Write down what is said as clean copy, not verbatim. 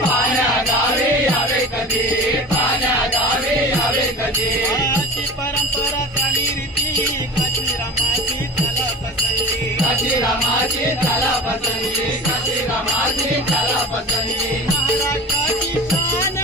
पाण्या गावी यावे कधी पाण्या गावी यावे कधी आजची परंपरा चाली रीती काशीरामाची त्याला पसंती काशीरामाची त्याला पसंती काशीरामाची त्याला पसंती महाराष्ट्राची शान